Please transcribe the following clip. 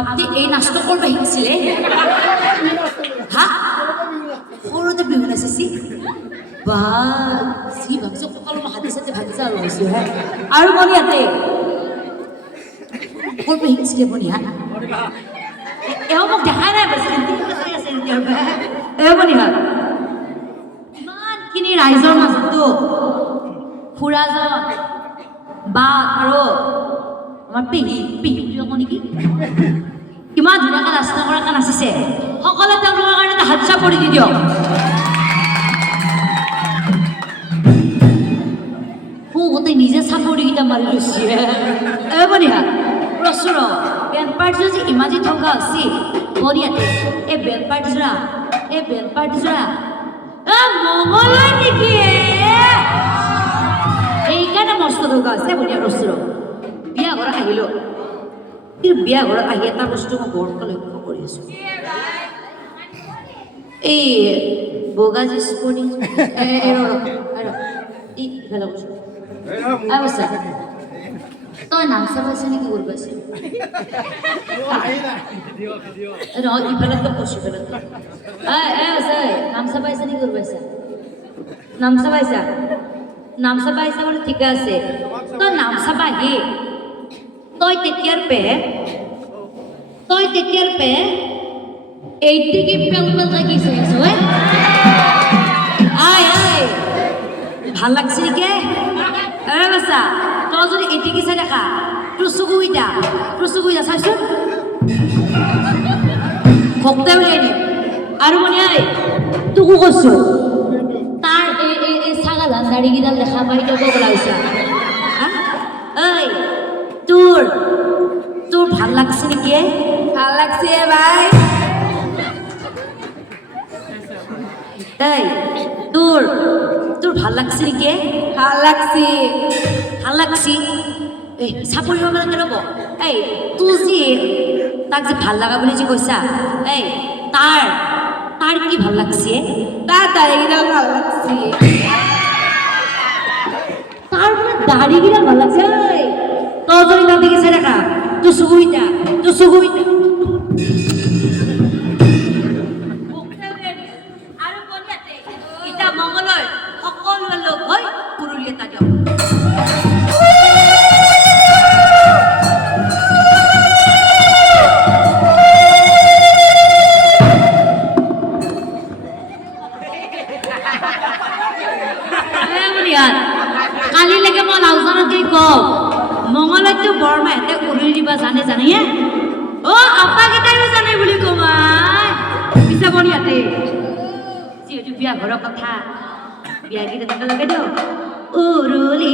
আপনি এই নাচটো কৰিব শিকিছিলে হা সৰুতে বিহু নাচিছি বা যি ভাবিছো সকলো হাতে চাতে ভাগিছা লৈছো হে আৰু মনি ইয়াতে কৰিব শিকিছিলে মনি হা এও মোক দেখাই নাই বস এও মনি হা ইমানখিনি ৰাইজৰ মাজতো খুৰাজন বা আৰু আমাৰ পেহী বুলি কওঁ নেকি ইমান ধুনীয়াকৈ নাচনা কৰাকৈ নাচিছে সকলোৱে তেওঁলোকৰ কাৰণে এটা হাত চাপৰি দি দিয়ক গোটেই নিজে চাপৰিকেইটা মাৰি লৈছে বঢ়িয়া প্ৰচুৰ বেণ্ড পাৰ্টি যে ইমাজি থকা আছে বঢ়িয়াতে এই বেণ্ড পাৰ্টিযোৰা মঙলয় নেকি এইকাৰণে মস্ত থকা আছে বঢ়িয়া প্ৰচুৰ বিয়া ঘৰত আহিলোঁ কিন্তু বিয়া ঘৰত আহি এটা বস্তু মই বৰকৈ লক্ষ্য কৰি আছোঁ এই বগা যি স্পৰ্টিং তই নাম চাব আছে নেকি কৰিব আছে ইফালতো কৈছো ইফালতো নাম চাব আছে নেকি কৰিব আছে নাম চাব আহিছা মানে ঠিকে আছে তই নাম চাব আহি তই তেতিয়াৰ পে এইটিকে পেলপেল লাগি চাইছো ভাল লাগছে নেকি বাচ্চা তই যদি এটিকি চাই দেখা তোৰ চকুইটা চাইছোন ভক্তাই উলিয়াই নিম আৰু মানে তোকো কৈছো তাৰ এই ছাগালান দাড়িকেইডাল দেখা পাই তই ক'ব লাগিছা তোৰ ভাল লাগছে নেকি ভাল লাগছে ভাই তোৰ ভাল লাগছে নেকি ভাল লাগছি এই চাপৰিব মানে ৰ'ব এই তোৰ যি তাক যে ভাল লগা বুলি যে কৈছা এই তাৰ কি ভাল লাগছে তাৰ দাড়িকেইডাল ভাল লাগছে তাৰ মানে দাড়িকেইডাল ভাল লাগছে তই যদি না দেখিছে দেখা তোৰ চকুইটা এটা মংগলৰ সকলোৱে লগ হৈ কুৰুলি এটা দিয়ক কালিলৈকে মই লাউজানতে কওঁ মঙলতটো বৰমাহঁতে উৰুলি দিবা জানে আপাকেইটাইও জানে বুলি কমাই পিছে বঢ়িয়াতে যিহেতু বিয়া ঘৰৰ কথা বিয়া গীত এটা লগাই দিওঁ উৰুলি